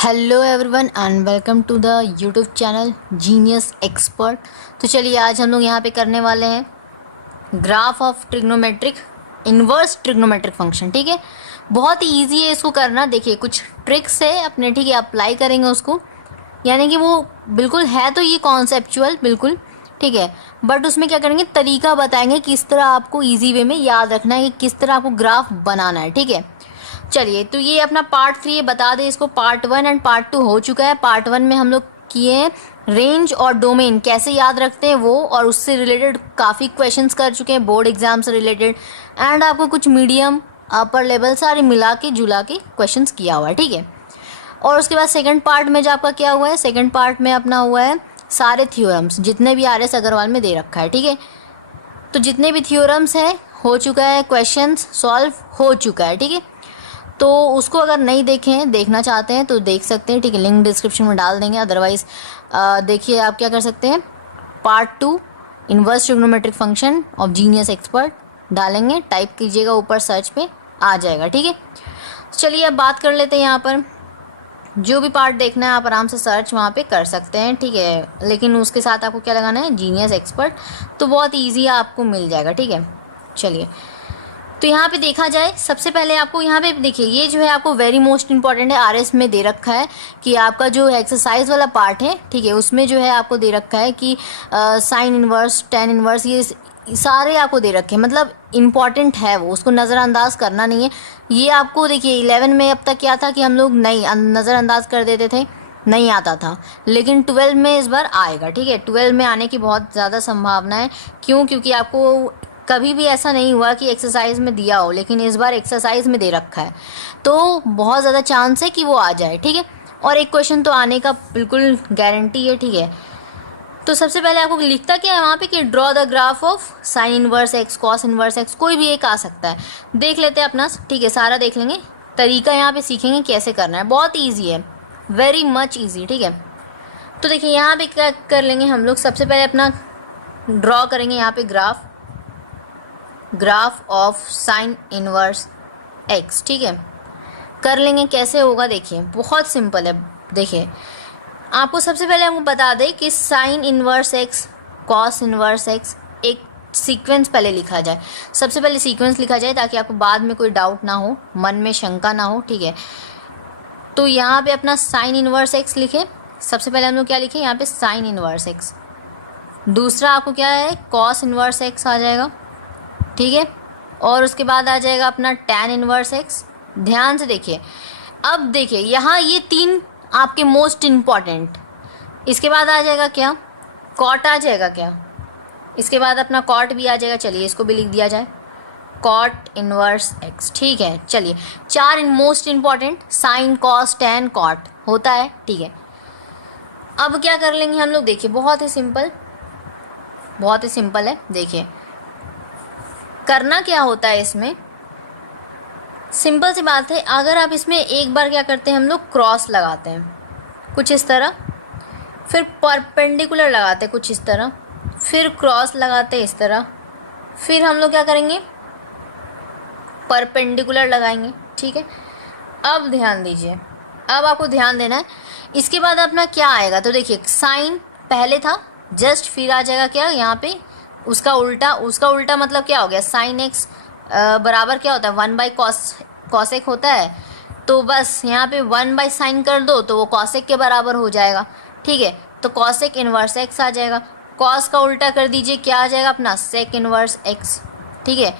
Hello everyone and welcome to the YouTube channel genius expert. तो चलिए आज हम लोग यहाँ पे करने वाले हैं graph of trigonometric inverse trigonometric function. ठीक है, बहुत ही ईजी है इसको करना। देखिए कुछ ट्रिक्स है अपने, ठीक है, अप्लाई करेंगे उसको, यानी कि वो बिल्कुल है तो ये कॉन्सेप्चुअल बिल्कुल, ठीक है, बट उसमें क्या करेंगे, तरीका बताएंगे किस तरह आपको ईजी वे में याद रखना है कि किस तरह आपको ग्राफ बनाना है। ठीक है, चलिए तो ये अपना पार्ट 3 बता दें इसको। पार्ट 1 एंड पार्ट 2 हो चुका है। पार्ट 1 में हम लोग किए रेंज और डोमेन कैसे याद रखते हैं वो, और उससे रिलेटेड काफ़ी क्वेश्चंस कर चुके हैं बोर्ड एग्जाम से रिलेटेड, एंड आपको कुछ मीडियम अपर लेवल सारे मिला के जुला के क्वेश्चंस किया हुआ है। ठीक है, और उसके बाद सेकंड पार्ट में जो आपका क्या हुआ है, सेकंड पार्ट में अपना हुआ है सारे थ्योरम्स जितने भी आर एस अग्रवाल में दे रखा है। ठीक है, तो जितने भी थ्योरम्स हैं हो चुका है, क्वेश्चंस सॉल्व हो चुका है। ठीक है, तो उसको अगर नहीं देखें, देखना चाहते हैं तो देख सकते हैं। ठीक है, लिंक डिस्क्रिप्शन में डाल देंगे। अदरवाइज देखिए आप क्या कर सकते हैं, part 2 inverse trigonometric function of genius expert डालेंगे, टाइप कीजिएगा ऊपर सर्च पे आ जाएगा। ठीक है, चलिए अब बात कर लेते हैं। यहाँ पर जो भी पार्ट देखना है आप आराम से सर्च वहाँ पे कर सकते हैं। ठीक है, लेकिन उसके साथ आपको क्या लगाना है, जीनियस एक्सपर्ट, तो बहुत ईजी आपको मिल जाएगा। ठीक है, चलिए तो यहाँ पे देखा जाए, सबसे पहले आपको यहाँ पे देखिए, ये जो है आपको वेरी मोस्ट इंपॉर्टेंट है, आरएस में दे रखा है कि आपका जो एक्सरसाइज वाला पार्ट है, ठीक है, उसमें जो है आपको दे रखा है कि साइन इनवर्स, टेन इनवर्स, ये सारे आपको दे रखे हैं, मतलब इम्पॉर्टेंट है वो, उसको नज़रअंदाज करना नहीं है। ये आपको देखिए 11 में अब तक क्या था कि हम लोग नहीं नज़रअंदाज कर देते थे, नहीं आता था, लेकिन 12 में इस बार आएगा। ठीक है, 12 में आने की बहुत ज़्यादा संभावना है। क्यों? क्योंकि आपको कभी भी ऐसा नहीं हुआ कि एक्सरसाइज में दिया हो, लेकिन इस बार एक्सरसाइज में दे रखा है, तो बहुत ज़्यादा चांस है कि वो आ जाए। ठीक है, और एक क्वेश्चन तो आने का बिल्कुल गारंटी है। ठीक है, तो सबसे पहले आपको लिखता क्या है वहाँ पे कि draw the graph of sine inverse x, cos inverse x, कोई भी एक आ सकता है। देख लेते हैं अपना, ठीक है, सारा देख लेंगे, तरीका यहाँ पे सीखेंगे कैसे करना है, बहुत ईजी है, वेरी मच ईजी। ठीक है, तो देखिए यहाँ पे क्या कर लेंगे हम लोग, सबसे पहले अपना ड्रॉ करेंगे यहाँ पे graph of sine inverse x. ठीक है, कर लेंगे, कैसे होगा देखिए, बहुत सिंपल है। देखिए आपको सबसे पहले हमको बता दें कि sign inverse x, cos inverse x, एक सीक्वेंस पहले लिखा जाए। सबसे पहले सीक्वेंस लिखा जाए ताकि आपको बाद में कोई डाउट ना हो, मन में शंका ना हो। ठीक है, तो यहाँ पे अपना साइन इनवर्स एक्स लिखे। सबसे पहले हम लोग क्या लिखे यहाँ पे, साइन इनवर्स एक्स। दूसरा आपको क्या है, कॉस इनवर्स एक्स आ जाएगा। ठीक है, और उसके बाद आ जाएगा अपना टैन इनवर्स एक्स। ध्यान से देखिए, अब देखिए यहाँ ये 3 आपके मोस्ट इम्पॉर्टेंट। इसके बाद आ जाएगा क्या, कॉट आ जाएगा क्या, इसके बाद अपना कॉट भी आ जाएगा। चलिए इसको भी लिख दिया जाए, कॉट इनवर्स एक्स। ठीक है, चलिए 4 most important, sine, cos, tan, cot होता है। ठीक है, अब क्या कर लेंगे हम लोग, देखिए बहुत ही सिंपल, बहुत ही सिंपल है। देखिए करना क्या होता है इसमें, सिंपल सी बात है। अगर आप इसमें एक बार क्या करते हैं हम लोग, क्रॉस लगाते हैं कुछ इस तरह, फिर परपेंडिकुलर लगाते हैं कुछ इस तरह, फिर क्रॉस लगाते हैं इस तरह, फिर हम लोग क्या करेंगे, परपेंडिकुलर लगाएंगे। ठीक है, अब ध्यान दीजिए, अब आपको ध्यान देना है। इसके बाद अपना क्या आएगा, तो देखिए साइन पहले था जस्ट, फिर आ जाएगा क्या यहाँ पे, उसका उल्टा मतलब क्या हो गया, साइन एक्स बराबर क्या होता है, 1/cos, कॉसेक होता है, तो बस यहाँ पे 1/sin कर दो तो वो कॉसेक के बराबर हो जाएगा। ठीक है, तो कॉसेक इनवर्स एक्स आ जाएगा। कॉस का उल्टा कर दीजिए, क्या आ जाएगा अपना, सेक इनवर्स एक्स। ठीक है,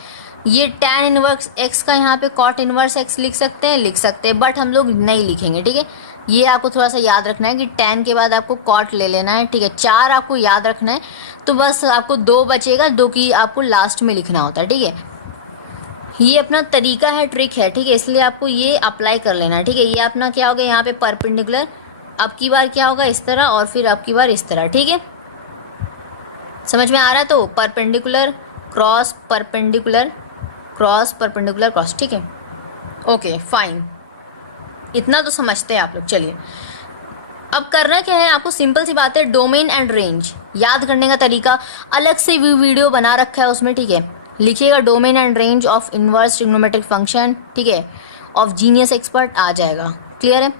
ये टैन इनवर्स एक्स का यहाँ पे कॉट इनवर्स एक्स लिख सकते हैं, बट हम लोग नहीं लिखेंगे। ठीक है, ये आपको थोड़ा सा याद रखना है कि टैन के बाद आपको कॉट ले लेना है। ठीक है, 4 आपको याद रखना है, तो बस आपको 2 बचेगा, 2 की आपको लास्ट में लिखना होता है। ठीक है, ये अपना तरीका है, ट्रिक है। ठीक है, इसलिए आपको ये अप्लाई कर लेना है। ठीक है, ये अपना क्या होगा यहाँ पे परपेंडिकुलर, अब की बार क्या होगा इस तरह, और फिर अब की बार इस तरह। ठीक है, समझ में आ रहा है, तो perpendicular cross, perpendicular cross, perpendicular cross. ठीक है, ओके फाइन, इतना तो समझते हैं आप लोग। चलिए अब करना क्या है आपको, सिंपल सी बात है, डोमेन एंड रेंज याद करने का तरीका अलग से वीडियो बना रखा है उसमें। ठीक है, लिखिएगा domain and range of inverse trigonometric function, ठीक है, ऑफ जीनियस एक्सपर्ट आ जाएगा। क्लियर है?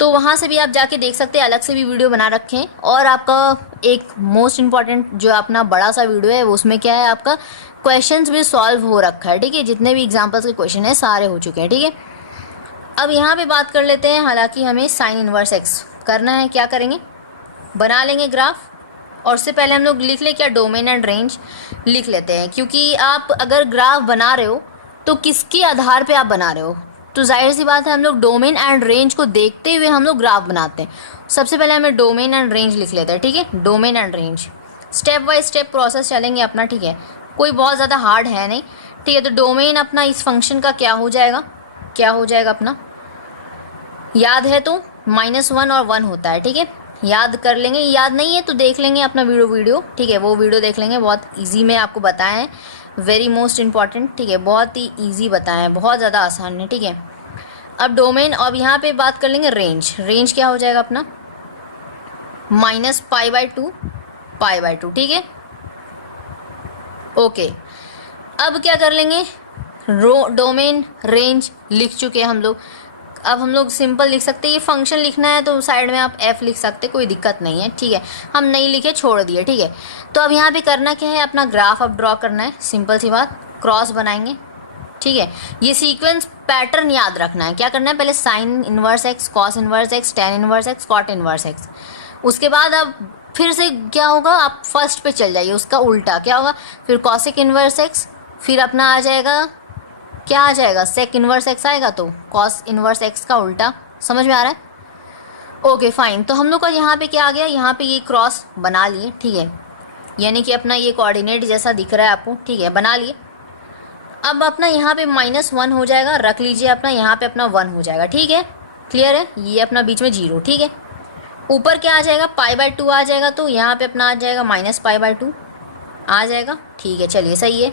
तो वहाँ से भी आप जाके देख सकते हैं, अलग से भी वीडियो बना रखे हैं। और आपका एक मोस्ट इम्पॉर्टेंट जो अपना बड़ा सा वीडियो है उसमें क्या है, आपका क्वेश्चंस भी सॉल्व हो रखा है, ठीक है, जितने भी एग्जांपल्स के क्वेश्चन है सारे हो चुके हैं, ठीक है। अब यहाँ पे बात कर लेते हैं, हालांकि हमें साइन इनवर्स एक्स करना है, क्या करेंगे, बना लेंगे ग्राफ। और उससे पहले हम लोग लिख ले क्या, डोमेन एंड रेंज लिख लेते हैं, क्योंकि आप अगर ग्राफ बना रहे हो तो किसके आधार पे आप बना रहे हो, तो जाहिर सी बात है हम लोग डोमेन एंड रेंज को देखते हुए हम लोग ग्राफ बनाते हैं। सबसे पहले हमें डोमेन एंड रेंज लिख लेते हैं, ठीक है, domain and range. Step by step process चलेंगे अपना, ठीक है, कोई बहुत ज़्यादा हार्ड है नहीं, ठीक है। तो डोमेन अपना इस फंक्शन का क्या हो जाएगा, क्या हो जाएगा अपना, याद है तो -1 और 1 होता है, ठीक है, याद कर लेंगे। याद नहीं है तो देख लेंगे अपना वीडियो, ठीक है, वो वीडियो देख लेंगे, बहुत इजी में आपको बताया है, वेरी मोस्ट इंपॉर्टेंट, ठीक है, बहुत ही इजी बताया है, बहुत ज़्यादा आसान है, ठीक है। अब डोमेन, अब यहाँ पे बात कर लेंगे रेंज। रेंज क्या हो जाएगा अपना, -π/2, ठीक है, ओके। अब क्या कर लेंगे, डोमेन रेंज लिख चुके हैं हम लोग। अब हम लोग सिंपल लिख सकते हैं, ये फंक्शन लिखना है तो साइड में आप f लिख सकते हैं, कोई दिक्कत नहीं है, ठीक है, हम नहीं लिखे, छोड़ दिए, ठीक है। तो अब यहाँ पे करना क्या है, अपना ग्राफ अब ड्रॉ करना है, सिंपल सी बात, क्रॉस बनाएंगे, ठीक है। ये सीक्वेंस पैटर्न याद रखना है, क्या करना है, पहले sine inverse x, cos inverse x, tan inverse x, cot inverse x. उसके बाद अब फिर से क्या होगा, आप फर्स्ट पे चल जाइए, उसका उल्टा क्या होगा, फिर कॉसिक इनवर्स एक्स, फिर अपना आ जाएगा, क्या आ जाएगा, सेक इनवर्स एक्स आएगा, तो कॉस इनवर्स एक्स का उल्टा। समझ में आ रहा है? Okay fine. तो हम लोग का यहाँ पे क्या आ गया, यहाँ पे ये क्रॉस बना लिए, ठीक है, यानी कि अपना ये कोऑर्डिनेट जैसा दिख रहा है आपको, ठीक है, बना लिए। अब अपना यहाँ पे -1 हो जाएगा, रख लीजिए अपना, यहाँ पे अपना 1 हो जाएगा, ठीक है, क्लियर है, ये अपना बीच में 0, ठीक है। ऊपर क्या आ जाएगा, π/2 आ जाएगा, तो यहाँ पे अपना आ जाएगा -π/2 आ जाएगा, ठीक है, चलिए सही है,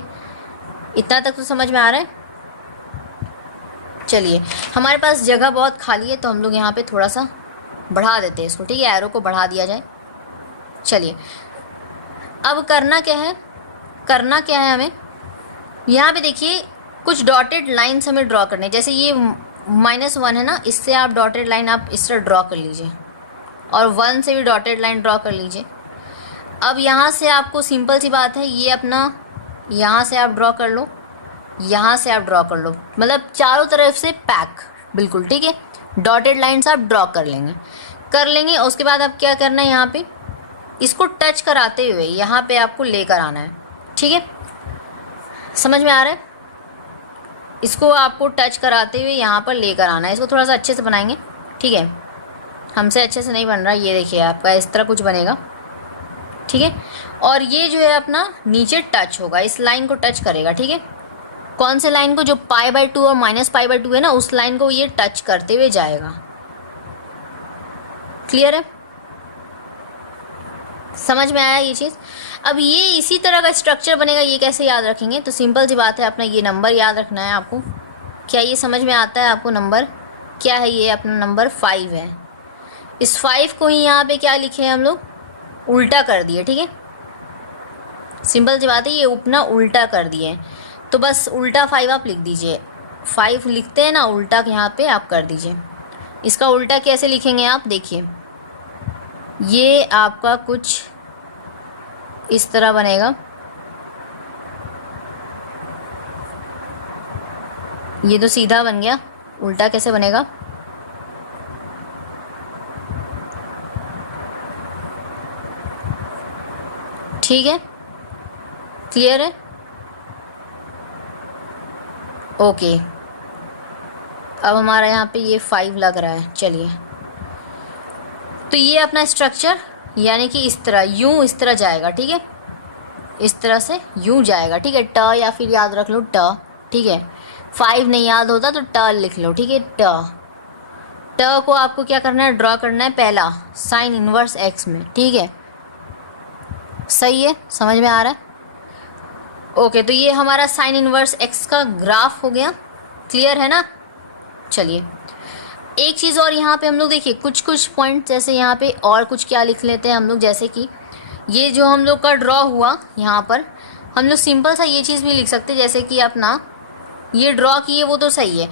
इतना तक तो समझ में आ रहा है। चलिए, हमारे पास जगह बहुत खाली है तो हम लोग यहाँ पे थोड़ा सा बढ़ा देते हैं इसको, ठीक है, एरो को बढ़ा दिया जाए। चलिए, अब करना क्या है, करना क्या है हमें, यहाँ पे देखिए कुछ डॉटेड लाइन्स हमें ड्रॉ करने, जैसे ये -1 है ना, इससे आप डॉटेड लाइन आप इस तरह ड्रॉ कर लीजिए, और 1 से भी डॉटेड लाइन ड्रॉ कर लीजिए। अब यहाँ से आपको सिंपल सी बात है, ये अपना यहाँ से आप ड्रॉ कर लो, यहाँ से आप ड्रॉ कर लो, मतलब चारों तरफ से पैक, बिल्कुल ठीक है, डॉटेड लाइन्स आप ड्रॉ कर लेंगे। उसके बाद आप क्या करना है, यहाँ पे इसको टच कराते हुए यहाँ पे आपको लेकर आना है, ठीक है, समझ में आ रहा है, इसको आपको टच कराते हुए यहाँ पर लेकर आना है। इसको थोड़ा सा अच्छे से बनाएंगे, ठीक है, हमसे अच्छे से नहीं बन रहा, ये देखिए आपका इस तरह कुछ बनेगा, ठीक है। और ये जो है अपना नीचे टच होगा, इस लाइन को टच करेगा, ठीक है, कौन से लाइन को, जो π/2 और -π/2 है ना, उस लाइन को ये टच करते हुए जाएगा। क्लियर है, समझ में आया ये चीज़। अब ये इसी तरह का स्ट्रक्चर बनेगा, ये कैसे याद रखेंगे, तो सिंपल सी बात है, अपना ये नंबर याद रखना है आपको। क्या ये समझ में आता है आपको, नंबर क्या है, ये अपना नंबर 5 है। इस 5 को ही यहाँ पे क्या लिखे हैं हम लोग, उल्टा कर दिए, ठीक है, सिंपल सी बात है, ये अपना उल्टा कर दिए, तो बस उल्टा 5 आप लिख दीजिए, 5 लिखते हैं ना, उल्टा यहाँ पे आप कर दीजिए। इसका उल्टा कैसे लिखेंगे आप देखिए, ये आपका कुछ इस तरह बनेगा, ये तो सीधा बन गया, उल्टा कैसे बनेगा, ठीक है, क्लियर है, ओके। अब हमारा यहाँ पे ये 5 लग रहा है। चलिए, तो ये अपना स्ट्रक्चर, यानी कि इस तरह, यूं इस तरह जाएगा, ठीक है, इस तरह से यूं जाएगा, ठीक है, ट या फिर याद रख लो ट, ठीक है, 5 नहीं याद होता तो ट लिख लो, ठीक है, ट को आपको क्या करना है, ड्रॉ करना है पहला साइन इनवर्स एक्स में, ठीक है, सही है, समझ में आ रहा है, ओके। तो ये हमारा साइन इनवर्स एक्स का ग्राफ हो गया, क्लियर है ना। चलिए, एक चीज़ और यहाँ पे हम लोग देखिए कुछ पॉइंट, जैसे यहाँ पे और कुछ क्या लिख लेते हैं हम लोग, जैसे कि ये जो हम लोग का ड्रॉ हुआ यहाँ पर, हम लोग सिंपल सा ये चीज़ भी लिख सकते हैं, जैसे कि अपना ये ड्रॉ किए वो तो सही है,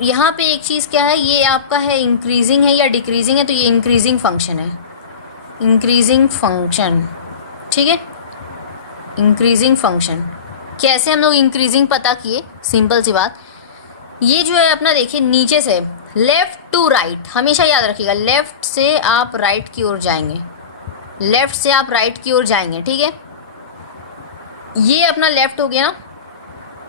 यहाँ पे एक चीज़ क्या है, ये आपका है इंक्रीजिंग है या डिक्रीजिंग है, तो ये इंक्रीजिंग फंक्शन है, इंक्रीजिंग फंक्शन, ठीक है, इंक्रीजिंग फंक्शन। कैसे हम लोग इंक्रीजिंग पता किए, सिंपल सी बात, ये जो है अपना देखिए नीचे से लेफ्ट टू राइट, हमेशा याद रखिएगा लेफ्ट से आप राइट की ओर जाएंगे, लेफ्ट से आप राइट की ओर जाएंगे, ठीक है। ये अपना लेफ्ट हो गया ना,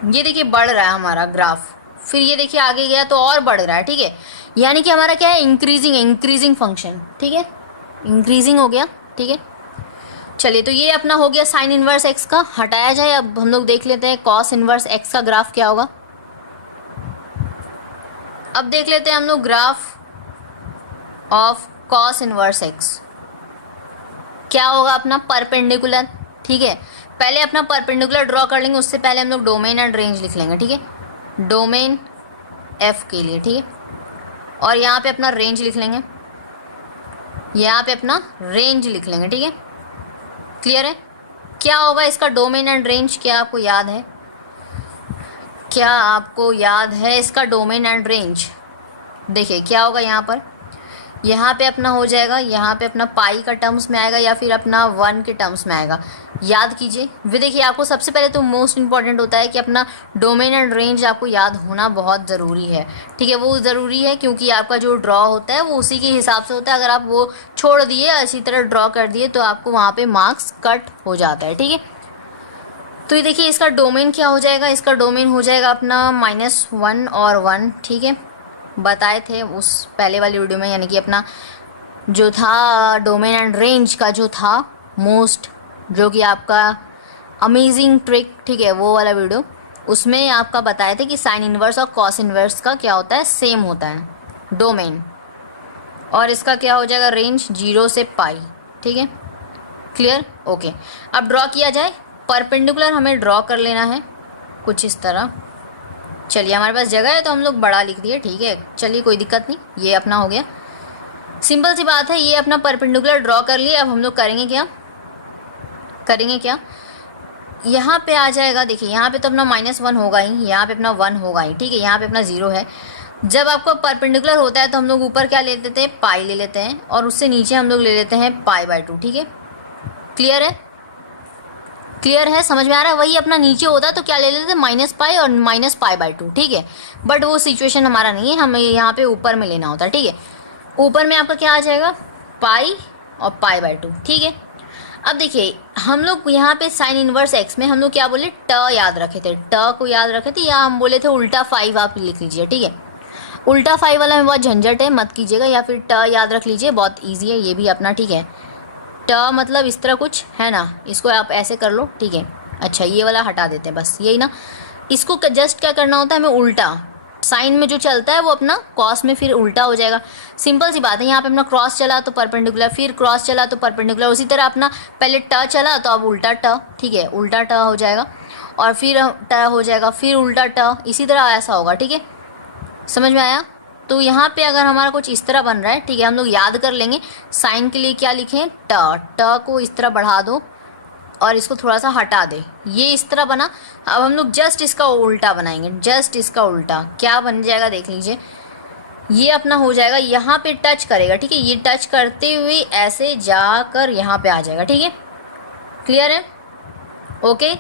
ये देखिए बढ़ रहा है हमारा ग्राफ, फिर ये देखिए आगे गया तो और बढ़ रहा है, ठीक है, यानी कि हमारा क्या है, इंक्रीजिंग है, इंक्रीजिंग फंक्शन, ठीक है, इंक्रीजिंग हो गया, ठीक है। चलिए तो ये अपना हो गया साइन इनवर्स एक्स का, हटाया जाए। अब हम लोग देख लेते हैं कॉस इनवर्स एक्स का ग्राफ क्या होगा। अब देख लेते हैं हम लोग graph of cos inverse x क्या होगा, अपना परपेंडिकुलर, ठीक है। पहले अपना परपेंडिकुलर ड्रॉ कर लेंगे, उससे पहले हम लोग डोमेन एंड रेंज लिख लेंगे, ठीक है, डोमेन एफ के लिए, ठीक है, और यहाँ पे अपना रेंज लिख लेंगे, यहाँ पे अपना रेंज लिख लेंगे, ठीक है, क्लियर है। क्या होगा इसका डोमेन एंड रेंज, क्या आपको याद है, क्या आपको याद है इसका डोमेन एंड रेंज? देखिए क्या होगा यहाँ पे अपना हो जाएगा, यहाँ पे अपना पाई का टर्म्स में आएगा या फिर अपना 1 के टर्म्स में आएगा, याद कीजिए। वे देखिए आपको सबसे पहले तो मोस्ट इंपॉर्टेंट होता है कि अपना डोमेन एंड रेंज आपको याद होना बहुत ज़रूरी है, ठीक है, वो ज़रूरी है क्योंकि आपका जो ड्रॉ होता है वो उसी के हिसाब से होता है। अगर आप वो छोड़ दिए इसी तरह ड्रॉ कर दिए तो आपको वहाँ पर मार्क्स कट हो जाता है, ठीक है। तो ये देखिए इसका डोमेन क्या हो जाएगा, इसका डोमेन हो जाएगा अपना -1 और 1, ठीक है, बताए थे उस पहले वाली वीडियो में, यानी कि अपना जो था डोमेन एंड रेंज का जो था मोस्ट, जो कि आपका अमेजिंग ट्रिक, ठीक है, वो वाला वीडियो, उसमें आपका बताए थे कि साइन इनवर्स और कॉस इनवर्स का क्या होता है, सेम होता है डोमेन, और इसका क्या हो जाएगा रेंज 0 से पाई, ठीक है, क्लियर, ओके। अब ड्रॉ किया जाए, परपेंडिकुलर हमें ड्रॉ कर लेना है कुछ इस तरह। चलिए हमारे पास जगह है तो हम लोग बड़ा लिख दिए, ठीक है, चलिए कोई दिक्कत नहीं, ये अपना हो गया, सिंपल सी बात है, ये अपना परपेंडिकुलर ड्रॉ कर लिए। अब हम लोग करेंगे क्या, यहाँ पे आ जाएगा, देखिए यहाँ पे तो अपना -1 होगा ही, यहाँ पे अपना 1 होगा ही, ठीक है, यहाँ पे अपना 0 है। जब आपको परपेंडिकुलर होता है तो हम लोग ऊपर क्या ले लेते हैं, पाई ले लेते हैं, और उससे नीचे हम लोग ले लेते हैं π/2, ठीक है, क्लियर है, क्लियर है, समझ में आ रहा है। वही अपना नीचे होता है तो क्या ले लेते हैं, -π और -π/2, ठीक है, बट वो सिचुएशन हमारा नहीं है, हमें यहाँ पे ऊपर में लेना होता है, ठीक है। ऊपर में आपका क्या आ जाएगा, पाई और π/2, ठीक है। अब देखिए हम लोग यहाँ पे साइन इनवर्स एक्स में हम लोग क्या बोले, ट याद रखे थे, ट को याद रखे थे, या हम बोले थे उल्टा 5 आप लिख लीजिए, ठीक है। उल्टा 5 वाला में बहुत झंझट है, मत कीजिएगा, या फिर ट याद रख लीजिए, बहुत ईजी है ये भी अपना, ठीक है। ट मतलब इस तरह कुछ है ना, इसको आप ऐसे कर लो, ठीक है। अच्छा ये वाला हटा देते हैं, बस यही ना, इसको जस्ट क्या करना होता है हमें, उल्टा साइन में जो चलता है वो अपना कॉस में फिर उल्टा हो जाएगा, सिंपल सी बात है। यहाँ पे अपना क्रॉस चला तो परपेंडिकुलर, फिर क्रॉस चला तो परपेंडिकुलर, उसी तरह अपना पहले ट चला तो अब उल्टा ट, ठीक है, उल्टा ट हो जाएगा, और फिर ट हो जाएगा, फिर उल्टा ट, इसी तरह ऐसा होगा, ठीक है, समझ में आया। तो यहाँ पे अगर हमारा कुछ इस तरह बन रहा है, ठीक है, हम लोग याद कर लेंगे, साइन के लिए क्या लिखें, ट, ट को इस तरह बढ़ा दो और इसको थोड़ा सा हटा दे, ये इस तरह बना। अब हम लोग जस्ट इसका उल्टा बनाएंगे, जस्ट इसका उल्टा क्या बन जाएगा देख लीजिए, ये अपना हो जाएगा, यहाँ पे टच करेगा, ठीक है, ये टच करते हुए ऐसे जाकर यहाँ पे आ जाएगा, ठीक है, क्लियर है, ओके।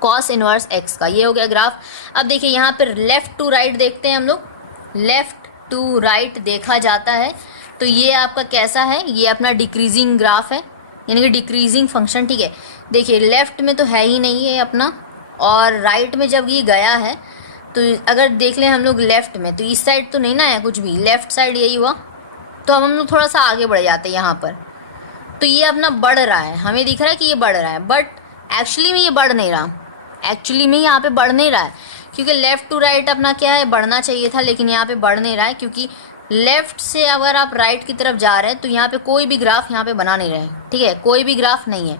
कॉस इनवर्स एक्स का ये हो गया ग्राफ। अब देखिए यहाँ पे लेफ्ट टू राइट देखते हैं हम लोग, लेफ्ट टू राइट देखा जाता है तो ये आपका कैसा है, ये अपना डिक्रीजिंग ग्राफ है, यानी कि डिक्रीजिंग फंक्शन, ठीक है। देखिए लेफ्ट में तो है ही नहीं है अपना, और राइट में जब ये गया है तो अगर देख लें हम लोग लेफ्ट में, तो इस साइड तो नहीं ना है कुछ भी, लेफ्ट साइड यही हुआ, तो अब हम लोग थोड़ा सा आगे बढ़ जाते हैं यहाँ पर, तो ये अपना बढ़ रहा है, हमें दिख रहा है कि ये बढ़ रहा है, बट एक्चुअली में ये बढ़ नहीं रहा, एक्चुअली में यहाँ पे बढ़ नहीं रहा है, क्योंकि लेफ़्ट टू राइट अपना क्या है, बढ़ना चाहिए था, लेकिन यहाँ पे बढ़ नहीं रहा है, क्योंकि लेफ़्ट से अगर आप राइट की तरफ जा रहे हैं तो यहाँ पे कोई भी ग्राफ यहाँ पे बना नहीं रहे, ठीक है, कोई भी ग्राफ नहीं है,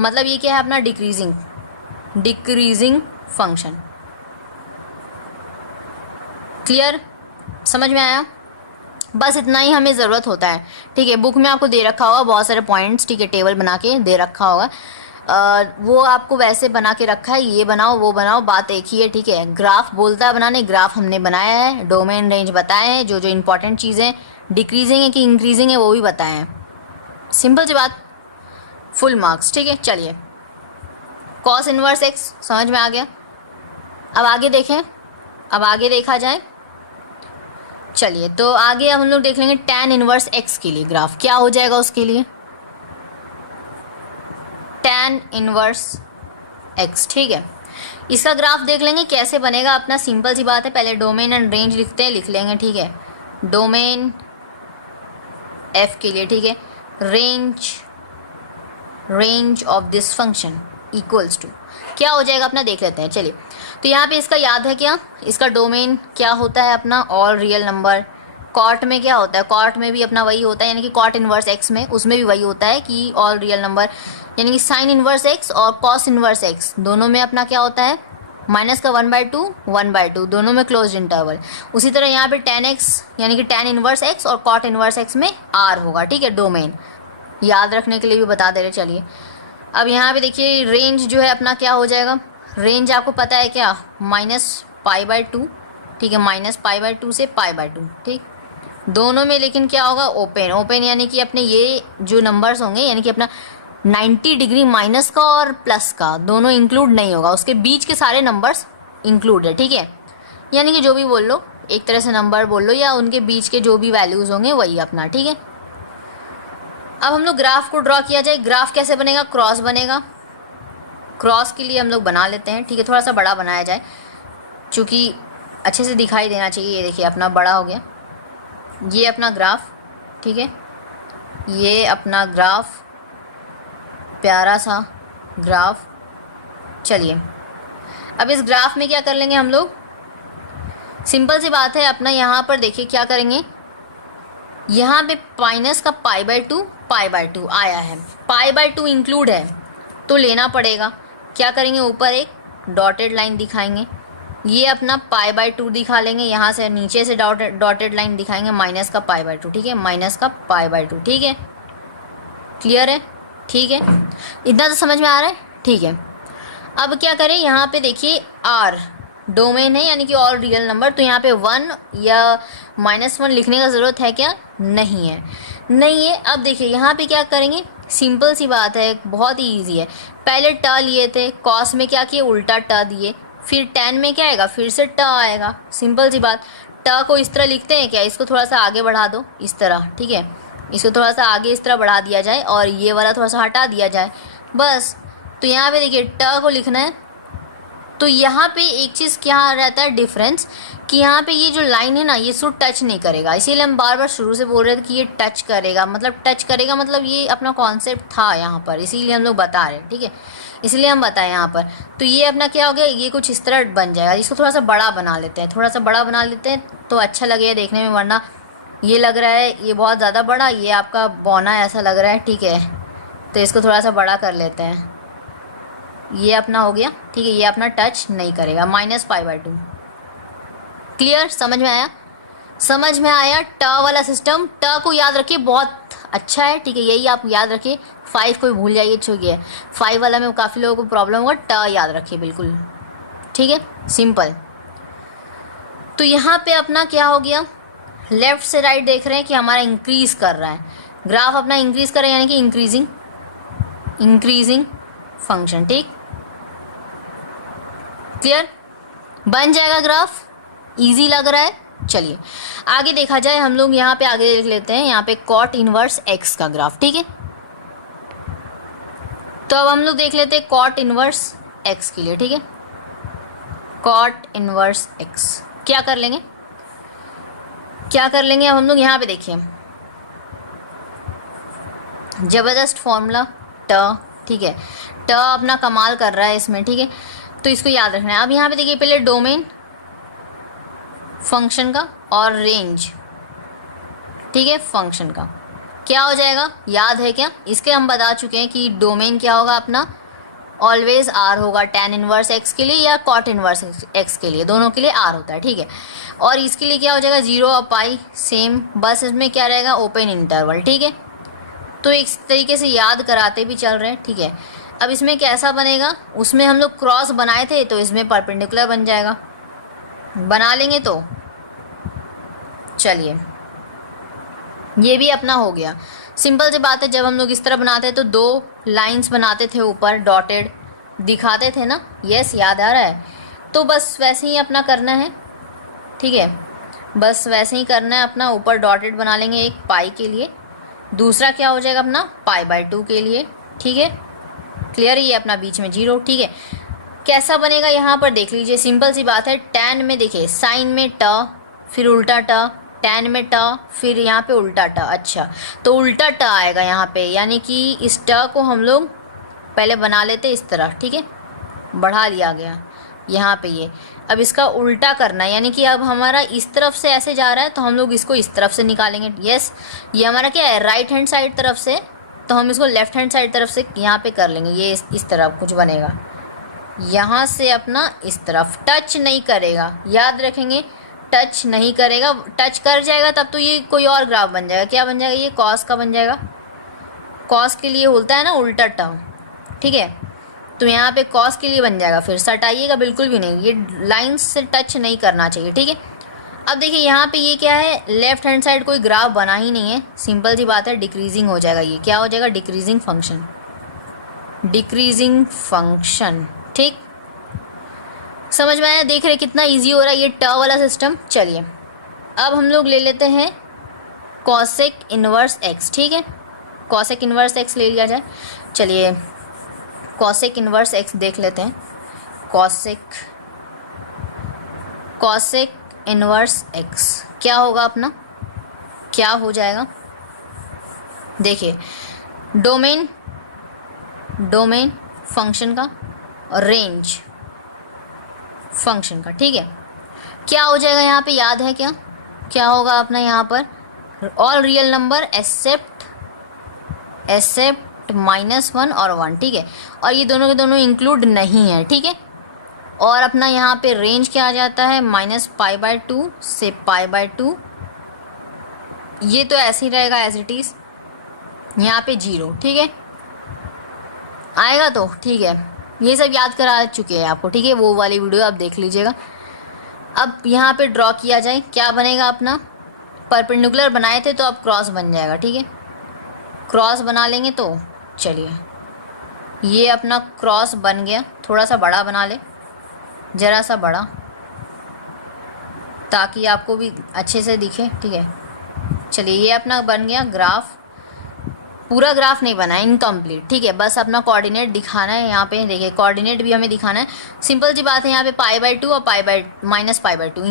मतलब ये क्या है अपना डिक्रीजिंग फंक्शन, क्लियर, समझ में आया। बस इतना ही हमें ज़रूरत होता है, ठीक है। बुक में आपको दे रखा होगा बहुत सारे पॉइंट्स, ठीक है, टेबल बना के दे रखा होगा, वो आपको वैसे बना के रखा है, ये बनाओ वो बनाओ, बात एक ही है, ठीक है। ग्राफ बोलता है बनाने, ग्राफ हमने बनाया है, डोमेन रेंज बताए हैं, जो जो इंपॉर्टेंट चीज़ें डिक्रीजिंग है कि इंक्रीजिंग है वो भी बताए हैं। सिंपल सी बात, फुल मार्क्स, ठीक है। चलिए, कॉस इनवर्स एक्स समझ में आ गया। अब आगे देखें, अब आगे देखा जाए। चलिए, तो आगे हम लोग देख लेंगे tan इनवर्स x के लिए ग्राफ क्या हो जाएगा। उसके लिए tan इनवर्स x, ठीक है, इसका ग्राफ देख लेंगे कैसे बनेगा अपना। सिंपल सी बात है, पहले डोमेन एंड रेंज लिखते हैं, लिख लेंगे, ठीक है। डोमेन f के लिए, ठीक है, range of this function equals to क्या हो जाएगा अपना, देख लेते हैं। चलिए, तो यहाँ पे इसका याद है क्या, इसका डोमेन क्या होता है अपना, ऑल रियल नंबर। कॉट में क्या होता है, कॉट में भी अपना वही होता है, यानी कि कॉट इनवर्स एक्स में, उसमें भी वही होता है कि ऑल रियल नंबर, यानी कि साइन इनवर्स एक्स और कॉस इनवर्स एक्स दोनों में अपना क्या होता है, माइनस का 1/2 दोनों में क्लोज इंटरवल। उसी तरह यहाँ पे tan x यानी कि tan इनवर्स एक्स और कॉट इनवर्स एक्स में r होगा, ठीक है। डोमेन याद रखने के लिए भी बता दे रहे। चलिए, अब यहाँ पे देखिए रेंज जो है अपना क्या हो जाएगा, रेंज आपको पता है क्या, -π/2, ठीक है, -π/2 से π/2, ठीक। दोनों में लेकिन क्या होगा, ओपन यानी कि अपने ये जो नंबर्स होंगे, यानी कि अपना 90 डिग्री माइनस का और प्लस का दोनों इंक्लूड नहीं होगा, उसके बीच के सारे नंबर्स इंक्लूड है, ठीक है। यानी कि जो भी बोल लो, एक तरह से नंबर बोल लो, या उनके बीच के जो भी वैल्यूज़ होंगे वही अपना, ठीक है। अब हम लोग ग्राफ को ड्रॉ किया जाए। ग्राफ कैसे बनेगा, क्रॉस बनेगा। क्रॉस के लिए हम लोग बना लेते हैं, ठीक है, थोड़ा सा बड़ा बनाया जाए क्योंकि अच्छे से दिखाई देना चाहिए। ये देखिए अपना बड़ा हो गया, ये अपना ग्राफ, ठीक है, ये अपना ग्राफ, प्यारा सा ग्राफ। चलिए, अब इस ग्राफ में क्या कर लेंगे हम लोग, सिंपल सी बात है अपना। यहाँ पर देखिए क्या करेंगे, यहाँ पे माइनस का π/2 आया है, π/2 इंक्लूड है तो लेना पड़ेगा। क्या करेंगे, ऊपर एक डॉटेड लाइन दिखाएंगे, ये अपना π/2 दिखा लेंगे, यहाँ से नीचे से डॉटेड लाइन दिखाएंगे माइनस का π/2, ठीक है, माइनस का π/2, ठीक है। क्लियर है, ठीक है, इतना तो समझ में आ रहा है, ठीक है। अब क्या करें, यहाँ पे देखिए r डोमेन है, यानी कि ऑल रियल नंबर, तो यहाँ पे 1 या -1 लिखने का ज़रूरत है क्या, नहीं है, नहीं है। अब देखिए यहाँ पे क्या करेंगे, सिंपल सी बात है, बहुत ही ईजी है। पहले ट लिए थे, कॉस में क्या किए, उल्टा ट दिए, फिर tan में क्या आएगा, फिर से ट आएगा। सिंपल सी बात, ट को इस तरह लिखते हैं क्या, इसको थोड़ा सा आगे बढ़ा दो इस तरह, ठीक है, इसको थोड़ा सा आगे इस तरह बढ़ा दिया जाए और ये वाला थोड़ा सा हटा दिया जाए, बस। तो यहाँ पे देखिए ट को लिखना है, तो यहाँ पे एक चीज़ क्या रहता है डिफरेंस, कि यहाँ पे ये जो लाइन है ना, ये इसको टच नहीं करेगा, इसीलिए हम बार बार शुरू से बोल रहे थे कि ये टच करेगा, मतलब टच करेगा, मतलब ये अपना कॉन्सेप्ट था यहाँ पर, इसीलिए हम लोग बता रहे हैं, ठीक है, इसलिए हम बताएं यहाँ पर। तो ये अपना क्या हो गया, ये कुछ इस तरह बन जाएगा। इसको थोड़ा सा बड़ा बना लेते हैं, थोड़ा सा बड़ा बना लेते हैं तो अच्छा लगेगा देखने में, वरना ये लग रहा है ये बहुत ज़्यादा बड़ा, ये आपका बौना ऐसा लग रहा है, ठीक है। तो इसको थोड़ा सा बड़ा कर लेते हैं, ये अपना हो गया, ठीक है, ये अपना टच नहीं करेगा, -π/2। क्लियर, समझ में आया, समझ में आया। ट वाला सिस्टम, ट को याद रखिए, बहुत अच्छा है, ठीक है, यही आप याद रखिए। 5 को भूल जाइए, छूइए 5 वाला में काफ़ी लोगों को प्रॉब्लम होगा, ट याद रखिए बिल्कुल, ठीक है, सिंपल। तो यहाँ पे अपना क्या हो गया, लेफ्ट से राइट देख रहे हैं कि हमारा इंक्रीज कर रहा है ग्राफ, अपना इंक्रीज कर रहा है, यानी कि इंक्रीजिंग फंक्शन, ठीक। क्लियर, बन जाएगा ग्राफ, इजी लग रहा है। चलिए आगे देखा जाए, हम लोग यहाँ पे आगे देख लेते हैं, यहाँ पे कॉट इनवर्स एक्स का ग्राफ, ठीक है। तो अब हम लोग देख लेते हैं कॉट इनवर्स एक्स के लिए, ठीक है। कॉट इनवर्स एक्स क्या कर लेंगे, क्या कर लेंगे, अब हम लोग यहाँ पे देखिए, जबरदस्त फॉर्मूला ट, ठीक है, ट अपना कमाल कर रहा है इसमें, ठीक है, तो इसको याद रखना है। अब यहाँ पे देखिए पहले डोमेन फंक्शन का और रेंज, ठीक है, फंक्शन का क्या हो जाएगा, याद है क्या, इसके हम बता चुके हैं कि डोमेन क्या होगा अपना, ऑलवेज आर होगा, tan इनवर्स एक्स के लिए या कॉट इनवर्स एक्स के लिए, दोनों के लिए आर होता है, ठीक है। और इसके लिए क्या हो जाएगा, 0 और पाई सेम, बस इसमें क्या रहेगा, ओपन इंटरवल, ठीक है। तो एक तरीके से याद कराते भी चल रहे हैं, ठीक है। अब इसमें कैसा बनेगा, उसमें हम लोग क्रॉस बनाए थे तो इसमें परपेंडिकुलर बन जाएगा, बना लेंगे तो चलिए ये भी अपना हो गया। सिंपल सी बात है, जब हम लोग इस तरह बनाते हैं तो 2 लाइंस बनाते थे ऊपर डॉटेड दिखाते थे ना, यस याद आ रहा है। तो बस वैसे ही अपना करना है, ठीक है, बस वैसे ही करना है अपना। ऊपर डॉटेड बना लेंगे एक पाई के लिए, दूसरा क्या हो जाएगा अपना पाई/2 के लिए, ठीक है, क्लियर। ये अपना बीच में 0, ठीक है। कैसा बनेगा यहाँ पर देख लीजिए, सिंपल सी बात है। टैन में देखिए साइन में ट, फिर उल्टा ट, टैन में ट, फिर यहाँ पे उल्टा ट। अच्छा, तो उल्टा ट आएगा यहाँ पे, यानी कि इस ट को हम लोग पहले बना लेते इस तरह, ठीक है, बढ़ा लिया गया यहाँ पे ये। अब इसका उल्टा करना है, यानी कि अब हमारा इस तरफ से ऐसे जा रहा है तो हम लोग इसको इस तरफ से निकालेंगे। यस, ये हमारा क्या है, राइट हैंड साइड तरफ से, तो हम इसको लेफ्ट हैंड साइड तरफ से यहाँ पे कर लेंगे। ये इस तरफ कुछ बनेगा, यहाँ से अपना इस तरफ टच नहीं करेगा, याद रखेंगे, टच नहीं करेगा। टच कर जाएगा तब तो ये कोई और ग्राफ बन जाएगा। क्या बन जाएगा, ये कॉस का बन जाएगा। कॉस के लिए होता है ना उल्टा टर्म, ठीक है, तो यहाँ पे कॉस के लिए बन जाएगा। फिर सटाइएगा बिल्कुल भी नहीं, ये लाइन से टच नहीं करना चाहिए, ठीक है। अब देखिए यहाँ पे ये क्या है, लेफ्ट हैंड साइड कोई ग्राफ बना ही नहीं है, सिंपल सी बात है, डिक्रीजिंग हो जाएगा। ये क्या हो जाएगा, डिक्रीजिंग फंक्शन, डिक्रीजिंग फंक्शन, ठीक, समझ में आया। देख रहे कितना इजी हो रहा है ये ट वाला सिस्टम। चलिए अब हम लोग ले लेते हैं कॉसेक इनवर्स एक्स, ठीक है, कॉसेक इनवर्स एक्स ले लिया जाए। चलिए कॉसेक इनवर्स एक्स देख लेते हैं। कॉसेक इनवर्स एक्स क्या होगा अपना, क्या हो जाएगा, देखिए डोमेन फंक्शन का और रेंज फंक्शन का, ठीक है। क्या हो जाएगा यहाँ पे, याद है क्या, क्या होगा अपना यहाँ पर, ऑल रियल नंबर एक्सेप्ट -1 और 1, ठीक है, और ये दोनों के दोनों इंक्लूड नहीं है, ठीक है। और अपना यहाँ पे रेंज क्या आ जाता है, -π/2 से π/2, ये तो ऐसे ही रहेगा एज इट इज़, यहाँ पे 0, ठीक है, आएगा तो ठीक है। ये सब याद करा चुके हैं आपको, ठीक है, वो वाली वीडियो आप देख लीजिएगा। अब यहाँ पे ड्रॉ किया जाए, क्या बनेगा अपना, परपेंडिकुलर बनाए थे तो अब क्रॉस बन जाएगा, ठीक है, क्रॉस बना लेंगे तो चलिए ये अपना क्रॉस बन गया। थोड़ा सा बड़ा बना ले, ज़रा सा बड़ा, ताकि आपको भी अच्छे से दिखे, ठीक है। चलिए ये अपना बन गया ग्राफ, पूरा ग्राफ नहीं बना, इनकम्प्लीट, ठीक है, बस अपना कोऑर्डिनेट दिखाना है। यहाँ पे देखिए कोऑर्डिनेट भी हमें दिखाना है, सिंपल सी बात है। यहाँ पे π/2 और -π/2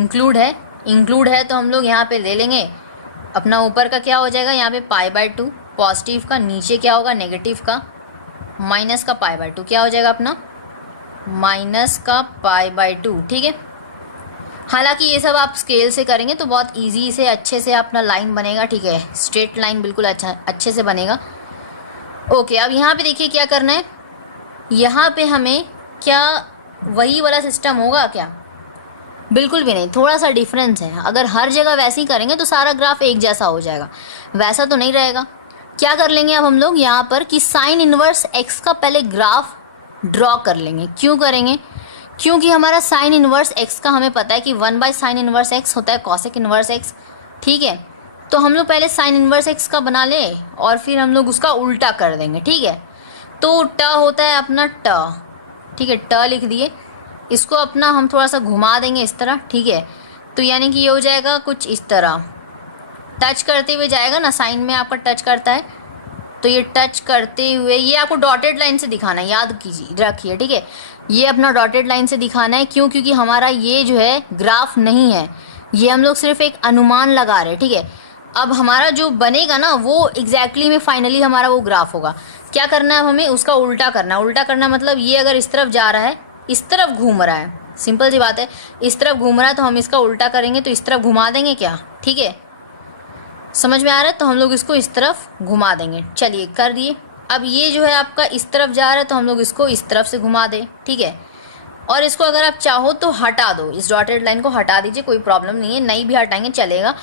इंक्लूड है तो हम लोग यहाँ पे ले लेंगे अपना ऊपर का क्या हो जाएगा, यहाँ पे π/2 पॉजिटिव का, नीचे क्या होगा नेगेटिव का, माइनस का π/2 क्या हो जाएगा अपना माइनस का π/2, ठीक है। हालांकि ये सब आप स्केल से करेंगे तो बहुत इजी से अच्छे से अपना लाइन बनेगा, ठीक है, स्ट्रेट लाइन बिल्कुल अच्छे से बनेगा। ओके, अब यहाँ पे देखिए क्या करना है, यहाँ पे हमें क्या वही वाला सिस्टम होगा क्या, बिल्कुल भी नहीं, थोड़ा सा डिफरेंस है। अगर हर जगह वैसे ही करेंगे तो सारा ग्राफ एक जैसा हो जाएगा, वैसा तो नहीं रहेगा। क्या कर लेंगे अब हम लोग यहाँ पर कि साइन इनवर्स एक्स का पहले ग्राफ ड्रॉ कर लेंगे। क्यों करेंगे, क्योंकि हमारा साइन इनवर्स एक्स का हमें पता है कि 1/sin इनवर्स एक्स होता है कॉसेक इनवर्स एक्स, ठीक है। तो हम लोग पहले साइन इनवर्स एक्स का बना ले और फिर हम लोग उसका उल्टा कर देंगे, ठीक है। तो ट होता है अपना ट, ठीक है, ट लिख दिए, इसको अपना हम थोड़ा सा घुमा देंगे इस तरह, ठीक है। तो यानी कि ये हो जाएगा कुछ इस तरह, टच करते हुए जाएगा ना, साइन में आपका टच करता है तो ये टच करते हुए, ये आपको डॉटेड लाइन से दिखाना है, याद कीजिए रखिए, ठीक है, ये अपना डॉटेड लाइन से दिखाना है। क्यों, क्योंकि हमारा ये जो है ग्राफ नहीं है, ये हम लोग सिर्फ एक अनुमान लगा रहे हैं, ठीक है। अब हमारा जो बनेगा ना वो एग्जैक्टली में फाइनली हमारा वो ग्राफ होगा। क्या करना है, अब हमें उसका उल्टा करना है। उल्टा करना मतलब ये अगर इस तरफ जा रहा है, इस तरफ घूम रहा है, सिंपल सी बात है, इस तरफ घूम रहा है तो हम इसका उल्टा करेंगे तो इस तरफ घुमा देंगे क्या, ठीक है, समझ में आ रहा है, तो हम लोग इसको इस तरफ घुमा देंगे। चलिए कर दिए। अब ये जो है आपका इस तरफ जा रहा है तो हम लोग इसको इस तरफ से घुमा दें, ठीक है। और इसको अगर आप चाहो तो हटा दो, इस डॉटेड लाइन को हटा दीजिए, कोई प्रॉब्लम नहीं है, नहीं भी हटाएंगे चलेगा,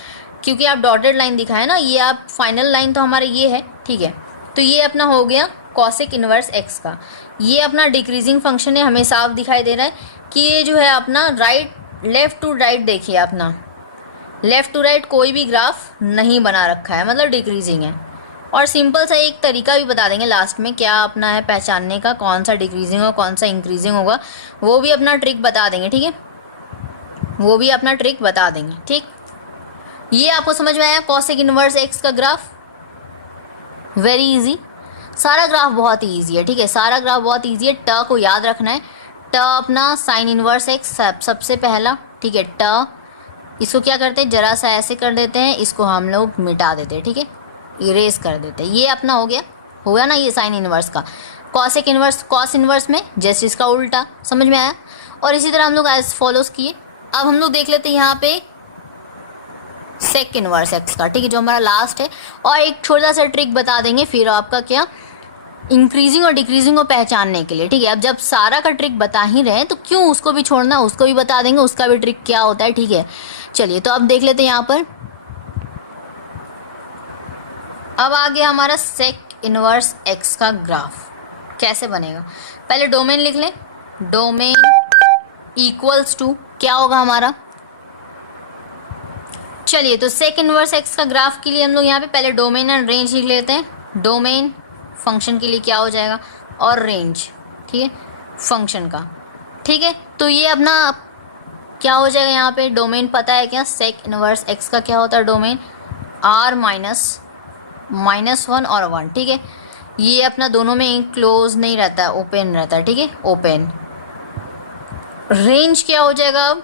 क्योंकि आप डॉटेड लाइन दिखाए ना, ये आप फाइनल लाइन तो हमारे ये है, ठीक है। तो ये अपना हो गया कॉसेक इनवर्स एक्स का। ये अपना डिक्रीजिंग फंक्शन है, हमें साफ दिखाई दे रहा है कि ये जो है अपना लेफ़्ट टू राइट, देखिए अपना लेफ़्ट टू राइट कोई भी ग्राफ नहीं बना रखा है, मतलब डिक्रीजिंग है। और सिंपल सा एक तरीका भी बता देंगे लास्ट में क्या अपना है पहचानने का, कौन सा डिक्रीजिंग होगा कौन सा इंक्रीजिंग होगा, वो भी अपना ट्रिक बता देंगे, ठीक है, वो भी अपना ट्रिक बता देंगे, ठीक। ये आपको समझ में आया कॉसेक इनवर्स एक्स का ग्राफ, वेरी इजी। सारा ग्राफ बहुत ही ईजी है, ठीक है, सारा ग्राफ बहुत ईजी है। ट को याद रखना है, ट अपना साइन इनवर्स एक्स सबसे पहला, ठीक है। ट इसको क्या करते हैं, जरा सा ऐसे कर देते हैं, इसको हम लोग मिटा देते हैं, ठीक है, इरेज कर देते हैं। ये अपना हो गया ना ये साइन इनवर्स का। कॉसेक इनवर्स, कॉस इनवर्स में जस्ट इसका उल्टा, समझ में आया। और इसी तरह हम लोग एज फॉलोज किए। अब हम लोग देख लेते हैं यहाँ पे सेक इनवर्स एक्स का, ठीक है, जो हमारा लास्ट है। और एक छोटा सा ट्रिक बता देंगे फिर आपका क्या, इंक्रीजिंग और डिक्रीजिंग को पहचानने के लिए, ठीक है। अब जब सारा का ट्रिक बता ही रहे हैं तो क्यों उसको भी छोड़ना, उसको भी बता देंगे, उसका भी ट्रिक क्या होता है, ठीक है। चलिए तो अब देख लेते हैं यहाँ पर। अब आ गया हमारा सेक इनवर्स एक्स का ग्राफ, कैसे बनेगा। पहले डोमेन लिख लें, डोमेन इक्वल्स टू क्या होगा हमारा। चलिए तो सेक इनवर्स एक्स का ग्राफ के लिए हम लोग यहाँ पे पहले डोमेन एंड रेंज लिख लेते हैं। डोमेन फंक्शन के लिए क्या हो जाएगा, और रेंज, ठीक है, फंक्शन का, ठीक है। तो ये अपना क्या हो जाएगा, यहाँ पे डोमेन पता है क्या, सेक इनवर्स एक्स का क्या होता है डोमेन, r -1 और 1, ठीक है। ये अपना दोनों में क्लोज नहीं रहता है, ओपन रहता है, ठीक है, ओपन। रेंज क्या हो जाएगा, अब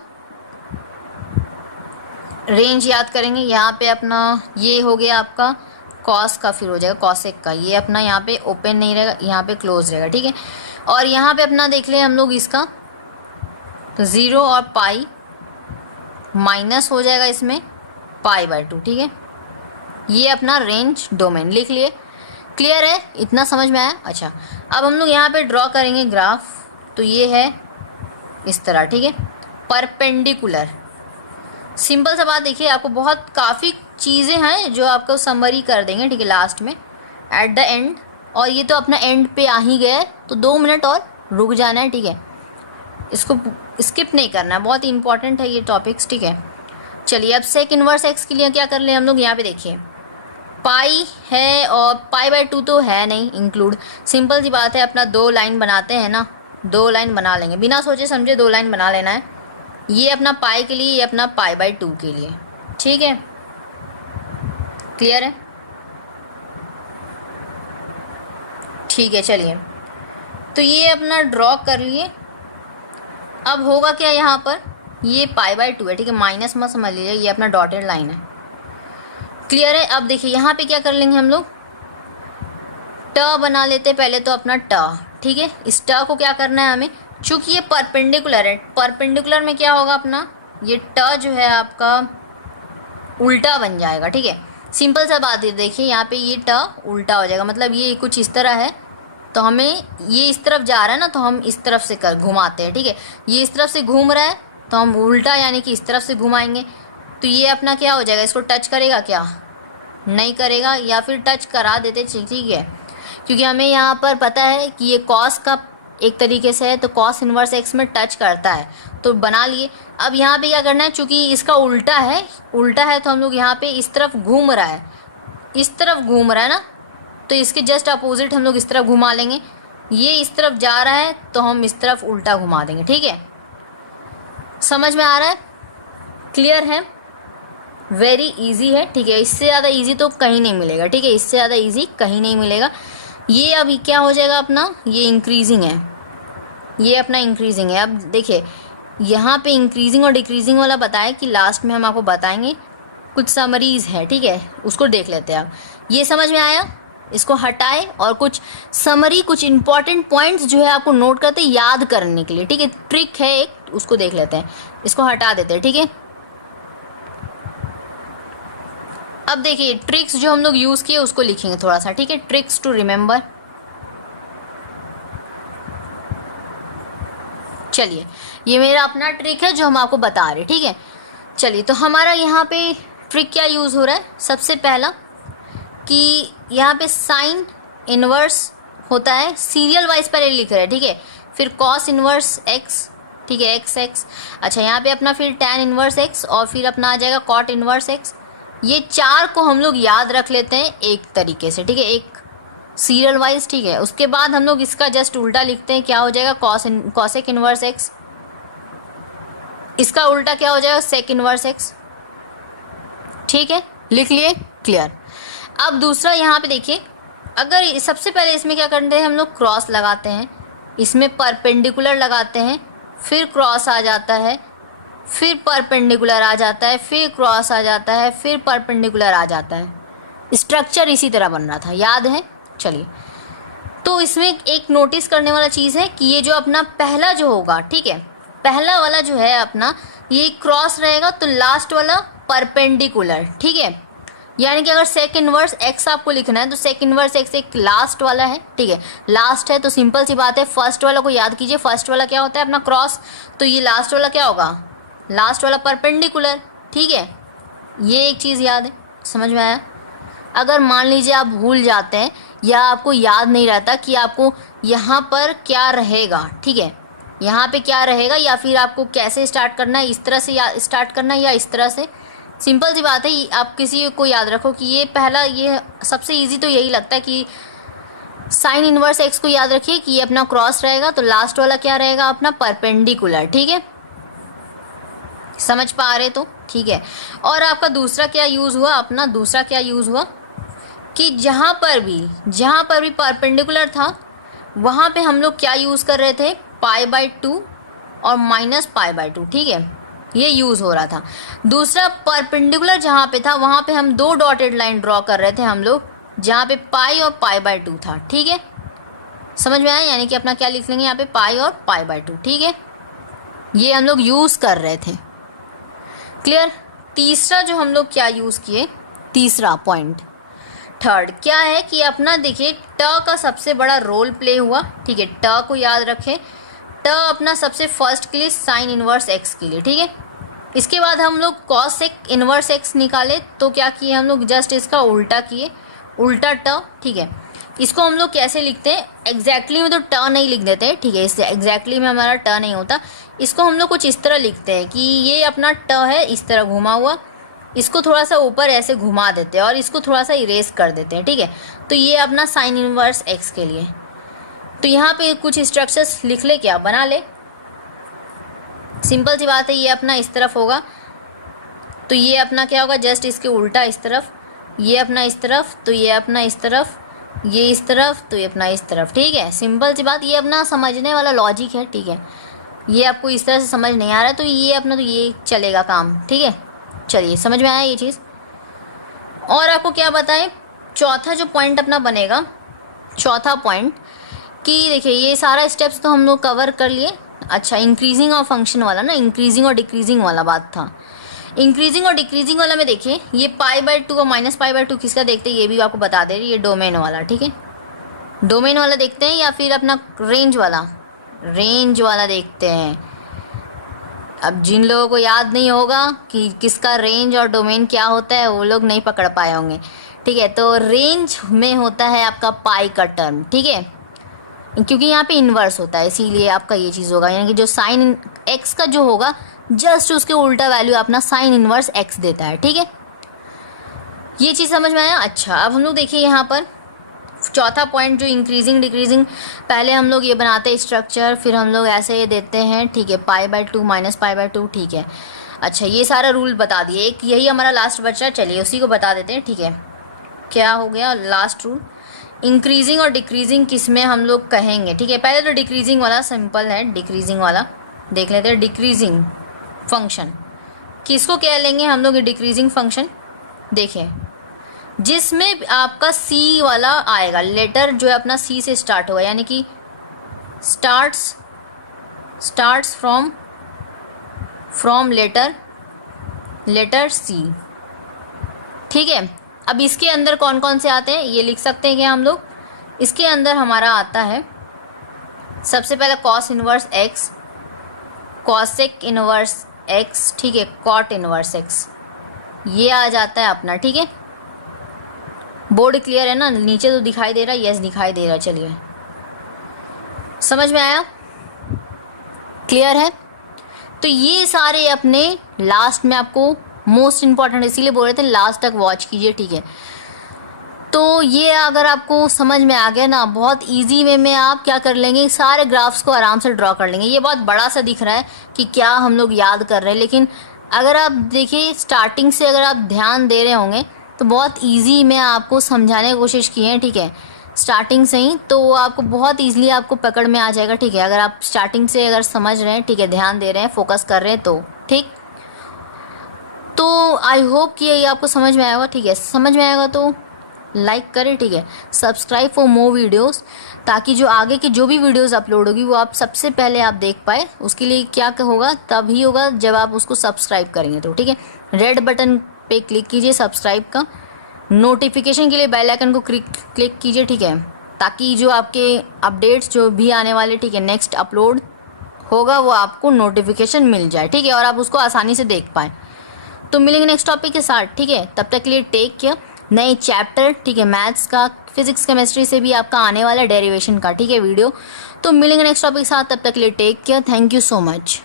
रेंज याद करेंगे, यहाँ पे अपना ये हो गया आपका कॉस का, फिर हो जाएगा कॉसेक का। ये अपना यहाँ पे ओपन नहीं रहेगा, यहाँ पे क्लोज रहेगा, ठीक है। और यहाँ पे अपना देख लें हम लोग इसका, तो 0 और पाई माइनस हो जाएगा इसमें π/2, ठीक है। ये अपना रेंज डोमेन लिख लिए, क्लियर है, इतना समझ में आया। अच्छा अब हम लोग यहाँ पे ड्रॉ करेंगे ग्राफ, तो ये है इस तरह, ठीक है, परपेंडिकुलर। सिंपल सा बात, देखिए आपको बहुत काफ़ी चीज़ें हैं जो आपको समरी कर देंगे, ठीक है, लास्ट में एट द एंड। और ये तो अपना एंड पे आ ही गया है, तो 2 मिनट और रुक जाना है, ठीक है, इसको स्किप नहीं करना है, बहुत इंपॉर्टेंट है ये टॉपिक्स, ठीक है। चलिए अब सेक इनवर्स एक्स के लिए क्या कर ले हम लोग, यहाँ पे देखिए पाई है और π/2 तो है नहीं इंक्लूड, सिंपल सी बात है, अपना 2 लाइन बनाते हैं ना, 2 लाइन बना लेंगे, बिना सोचे समझे 2 लाइन बना लेना है। ये अपना पाई के लिए, ये अपना π/2 के लिए, ठीक है, क्लियर है, ठीक है। चलिए तो ये अपना ड्रॉ कर लिए। अब होगा क्या यहाँ पर, ये π/2 है, ठीक है, माइनस मत समझ लीजिए, ये अपना डॉटेड लाइन है, क्लियर है। अब देखिए यहाँ पे क्या कर लेंगे हम लोग, ट बना लेते पहले तो अपना ट, ठीक है। इस ट को क्या करना है हमें, चूंकि ये परपेंडिकुलर है, परपेंडिकुलर में क्या होगा अपना, ये ट जो है आपका उल्टा बन जाएगा, ठीक है। सिंपल सा बात है, देखिए यहाँ पे ये ट उल्टा हो जाएगा, मतलब ये कुछ इस तरह है, तो हमें ये इस तरफ जा रहा है ना, तो हम इस तरफ से घुमाते हैं, ठीक है। ये इस तरफ से घूम रहा है तो हम उल्टा यानी कि इस तरफ से घुमाएंगे, तो ये अपना क्या हो जाएगा, इसको टच करेगा क्या, नहीं करेगा, या फिर टच करा देते, ठीक है, क्योंकि हमें यहाँ पर पता है कि ये कॉस का एक तरीके से है, तो कॉस इनवर्स एक्स में टच करता है, तो बना लिए। अब यहाँ पे क्या करना है, चूँकि इसका उल्टा है तो हम लोग यहाँ पे इस तरफ घूम रहा है, इस तरफ घूम रहा है ना, तो इसके जस्ट अपोजिट हम लोग इस तरफ घुमा लेंगे। ये इस तरफ जा रहा है तो हम इस तरफ उल्टा घुमा देंगे, ठीक है, समझ में आ रहा है, क्लियर है, वेरी इजी है, ठीक है। इससे ज़्यादा इजी तो कहीं नहीं मिलेगा, ठीक है, इससे ज़्यादा इजी कहीं नहीं मिलेगा। ये अभी क्या हो जाएगा अपना, ये इंक्रीजिंग है, ये अपना इंक्रीजिंग है। अब देखिए यहाँ पे इंक्रीजिंग और डिक्रीजिंग वाला बताया कि लास्ट में हम आपको बताएंगे, कुछ समरीज है, ठीक है, उसको देख लेते हैं। अब ये समझ में आया, इसको हटाए और कुछ समरी, कुछ इंपॉर्टेंट पॉइंट्स जो है आपको नोट करते याद करने के लिए, ठीक है, ट्रिक है एक, उसको देख लेते हैं, इसको हटा देते हैं, ठीक है। अब देखिए ट्रिक्स जो हम लोग यूज़ किए उसको लिखेंगे थोड़ा सा, ठीक है, ट्रिक्स टू रिमेंबर। चलिए ये मेरा अपना ट्रिक है जो हम आपको बता रहे हैं, ठीक है। चलिए तो हमारा यहाँ पे ट्रिक क्या यूज़ हो रहा है, सबसे पहला कि यहाँ पे साइन इनवर्स होता है सीरियल वाइज पहले लिख रहे हैं, ठीक है, फिर कॉस इनवर्स एक्स, ठीक है, एक्स एक्स। अच्छा यहाँ पे अपना फिर टैन इनवर्स एक्स और फिर अपना आ जाएगा कॉट इनवर्स एक्स। ये चार को हम लोग याद रख लेते हैं एक तरीके से, ठीक है, एक सीरियल वाइज, ठीक है। उसके बाद हम लोग इसका जस्ट उल्टा लिखते हैं, क्या हो जाएगा कॉसेक इनवर्स एक्स, इसका उल्टा क्या हो जाएगा सेक इनवर्स एक्स, ठीक है, लिख लिए, क्लियर। अब दूसरा यहाँ पे देखिए, अगर सबसे पहले इसमें क्या करते हैं हम लोग क्रॉस लगाते हैं, इसमें परपेंडिकुलर लगाते हैं, फिर क्रॉस आ जाता है, फिर परपेंडिकुलर आ जाता है, फिर क्रॉस आ जाता है, फिर परपेंडिकुलर आ जाता है। स्ट्रक्चर इसी तरह बन रहा था, याद है। चलिए, तो इसमें एक नोटिस करने वाला चीज़ है कि ये जो अपना पहला जो होगा, ठीक है, पहला वाला जो है अपना ये क्रॉस रहेगा तो लास्ट वाला परपेंडिकुलर, ठीक है। यानी कि अगर सेक इनवर्स एक्स आपको लिखना है तो सेक इनवर्स एक्स एक लास्ट वाला है, ठीक है, लास्ट है तो सिंपल सी बात है, फर्स्ट वाला को याद कीजिए, फर्स्ट वाला क्या होता है अपना क्रॉस, तो ये लास्ट वाला क्या होगा, लास्ट वाला परपेंडिकुलर, ठीक है। ये एक चीज़ याद है, समझ में आया। अगर मान लीजिए आप भूल जाते हैं या आपको याद नहीं रहता कि आपको यहाँ पर क्या रहेगा, ठीक है, यहाँ पे क्या रहेगा, या फिर आपको कैसे स्टार्ट करना है, इस तरह से या स्टार्ट करना है या इस तरह से, सिंपल सी बात है, आप किसी को याद रखो कि ये पहला, ये सबसे इजी तो यही लगता है कि साइन इनवर्स एक्स को याद रखिए कि ये अपना क्रॉस रहेगा तो लास्ट वाला क्या रहेगा अपना परपेंडिकुलर, ठीक है, समझ पा रहे तो ठीक है। और आपका दूसरा क्या यूज़ हुआ, अपना दूसरा क्या यूज़ हुआ कि जहाँ पर भी परपेंडिकुलर था वहाँ पे हम लोग क्या यूज़ कर रहे थे, π/2 और -π/2, ठीक है, ये यूज़ हो रहा था। दूसरा परपेंडिकुलर जहाँ पे था वहाँ पे हम दो डॉटेड लाइन ड्रॉ कर रहे थे हम लोग, जहाँ पे पाई और π/2 था, ठीक है, समझ में आया। यानी कि अपना क्या लिख लेंगे यहाँ पे पाई और π/2, ठीक है, ये हम लोग यूज़ कर रहे थे, क्लियर। तीसरा जो हम लोग क्या यूज़ किए, तीसरा पॉइंट, थर्ड क्या है कि अपना देखिए ट का सबसे बड़ा रोल प्ले हुआ, ठीक है, ट को याद रखें, ट अपना सबसे फर्स्ट के लिए साइन इनवर्स एक्स के लिए, ठीक है। इसके बाद हम लोग कॉसेक इनवर्स एक्स निकाले तो क्या किए हम लोग, जस्ट इसका उल्टा किए, उल्टा ट, ठीक है। इसको हम लोग कैसे लिखते हैं, एग्जैक्टली में तो ट नहीं लिख देते, ठीक है, इससे एग्जैक्टली में हमारा ट नहीं होता, इसको हम लोग कुछ इस तरह लिखते हैं कि ये अपना ट है इस तरह घुमा हुआ, इसको थोड़ा सा ऊपर ऐसे घुमा देते हैं और इसको थोड़ा सा इरेज कर देते हैं, ठीक है। तो ये अपना साइन इनवर्स एक्स के लिए, तो यहाँ पे कुछ स्ट्रक्चर्स लिख ले, क्या बना ले, सिंपल सी बात है, ये अपना इस तरफ होगा तो ये अपना क्या होगा, जस्ट इसके उल्टा इस तरफ, ये अपना इस तरफ तो ये अपना इस तरफ, ये इस तरफ तो ये अपना इस तरफ, ठीक है, सिंपल सी बात, ये अपना समझने वाला लॉजिक है, ठीक है। ये आपको इस तरह से समझ नहीं आ रहा है तो ये अपना तो ये चलेगा काम, ठीक है। चलिए, समझ में आया ये चीज़। और आपको क्या बताएं, चौथा जो पॉइंट अपना बनेगा, चौथा पॉइंट कि देखिए ये सारा स्टेप्स तो हम लोग कवर कर लिए। अच्छा, इंक्रीजिंग और फंक्शन वाला ना, इंक्रीजिंग और डिक्रीजिंग वाला बात था। इंक्रीजिंग और डिक्रीजिंग वाला में देखिए ये π/2 और -π/2 किसका देखते हैं, ये भी आपको बता दे रही है, डोमेन वाला, ठीक है, डोमेन वाला देखते हैं या फिर अपना रेंज वाला देखते हैं। अब जिन लोगों को याद नहीं होगा कि किसका रेंज और डोमेन क्या होता है वो लोग नहीं पकड़ पाए होंगे, ठीक है। तो रेंज में होता है आपका पाई का टर्म, ठीक है, क्योंकि यहाँ पे इन्वर्स होता है इसीलिए आपका ये चीज़ होगा, यानी कि जो साइन एक्स का जो होगा जस्ट उसके उल्टा वैल्यू अपना साइन इनवर्स एक्स देता है, ठीक है। ये चीज़ समझ में आया। अच्छा, अब हम लोग देखिए यहाँ पर चौथा पॉइंट जो इंक्रीजिंग डिक्रीजिंग, पहले हम लोग ये बनाते हैं स्ट्रक्चर, फिर हम लोग ऐसे ये देते हैं, ठीक है, π/2 -π/2, ठीक है। अच्छा, ये सारा रूल बता दिए, एक यही हमारा लास्ट बचा, चलिए उसी को बता देते हैं, ठीक है। क्या हो गया लास्ट रूल, इंक्रीजिंग और डिक्रीजिंग किस में हम लोग कहेंगे, ठीक है। पहले तो डिक्रीजिंग वाला सिंपल है, डिक्रीजिंग वाला देख लेते हैं। डिक्रीजिंग फंक्शन किसको कह लेंगे हम लोग, डिक्रीजिंग फंक्शन देखिए जिसमें आपका सी वाला आएगा, लेटर जो है अपना सी से स्टार्ट होगा, यानी कि स्टार्ट्स फ्रॉम लेटर सी, ठीक है। अब इसके अंदर कौन कौन से आते हैं ये लिख सकते हैं क्या हम लोग, इसके अंदर हमारा आता है सबसे पहले cos inverse x, cosec inverse x, ठीक है, कॉट इनवर्स एक्स, ये आ जाता है अपना, ठीक है। बोर्ड क्लियर है ना, नीचे तो दिखाई दे रहा है, यस दिखाई दे रहा है, चलिए समझ में आया? क्लियर है? तो ये सारे अपने लास्ट में आपको मोस्ट इम्पॉर्टेंट इसीलिए बोल रहे थे लास्ट तक वॉच कीजिए, ठीक है। तो ये अगर आपको समझ में आ गया ना, बहुत इजी वे में आप क्या कर लेंगे, सारे ग्राफ्स को आराम से ड्रॉ कर लेंगे। ये बहुत बड़ा सा दिख रहा है कि क्या हम लोग याद कर रहे हैं, लेकिन अगर आप देखिए स्टार्टिंग से अगर आप ध्यान दे रहे होंगे तो बहुत इजी में आपको समझाने की कोशिश की है, ठीक है, स्टार्टिंग से ही, तो आपको बहुत ईजिली आपको पकड़ में आ जाएगा, ठीक है। अगर आप स्टार्टिंग से अगर समझ रहे हैं, ठीक है, ध्यान दे रहे हैं, फोकस कर रहे हैं तो ठीक। तो आई होप कि ये आपको समझ में आएगा, ठीक है। समझ में आएगा तो लाइक करें, ठीक है, सब्सक्राइब फॉर मोर वीडियोस, ताकि जो आगे की जो भी वीडियोस अपलोड होगी वो आप सबसे पहले आप देख पाए। उसके लिए क्या होगा, तभी होगा जब आप उसको सब्सक्राइब करेंगे, तो ठीक है। रेड बटन पे क्लिक कीजिए सब्सक्राइब का, नोटिफिकेशन के लिए बेल आइकन को क्लिक कीजिए, ठीक है, ताकि जो आपके अपडेट्स जो भी आने वाले, ठीक है, नेक्स्ट अपलोड होगा वो आपको नोटिफिकेशन मिल जाए, ठीक है, और आप उसको आसानी से देख पाएँ। तो मिलेंगे नेक्स्ट टॉपिक के साथ, ठीक है। तब तक के लिए टेक केयर। नए चैप्टर, ठीक है, मैथ्स का, फिजिक्स केमिस्ट्री से भी आपका आने वाला डेरिवेशन का, ठीक है, वीडियो। तो मिलेंगे नेक्स्ट टॉपिक के साथ, तब तक के लिए take care. Thank you so much.